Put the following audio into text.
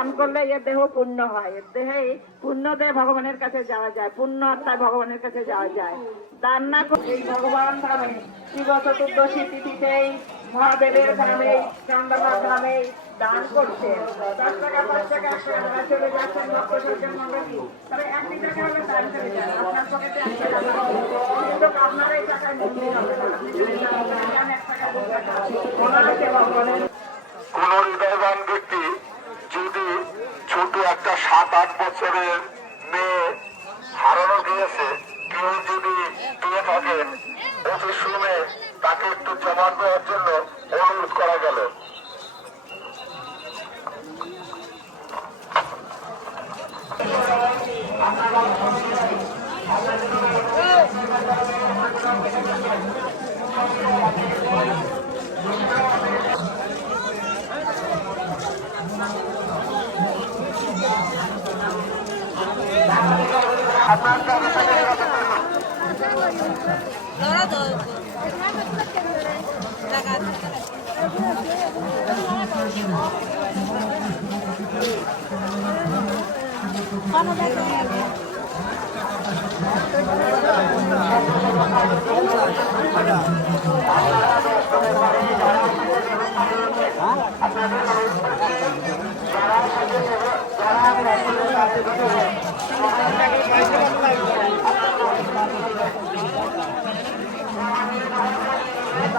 দান করলে এর দেহ পুণ্য হয়, এর দেহে পুণ্য দিয়ে ভগবানের কাছে যাওয়া যায়, পুণ্য আত্মায় ভগবানের কাছে যাওয়া যায়। দান না করে এই ভগবান ধামে শিব চতুর্দশী তিথিতেই মহাদেবের ধামে চন্দ্রনাথ ধামে দান করছে। 10 টাকা 5 টাকা 1 টাকা ভাড়া চলে যাচ্ছেন লক্ষ সজ্জন মন্ডলী, তবে 1 টাকা হলে দান চলে যায়, আপনার পকেটে 1 টাকা কিন্তু আপনার এই টাকায় মন্দির হবে না, আপনি যদি দান 1 টাকা 2 টাকা ওনার সেবা করেন। কোন হৃদয়বান ব্যক্তি যদি ছোট একটা 7-8 বছরের মেয়ে হারানো গিয়েছে, কেউ যদি পেয়ে থাকেন অতি শুনে তাকে একটু জমা দেওয়ার জন্য অনুরোধ করা গেল। আপনাদের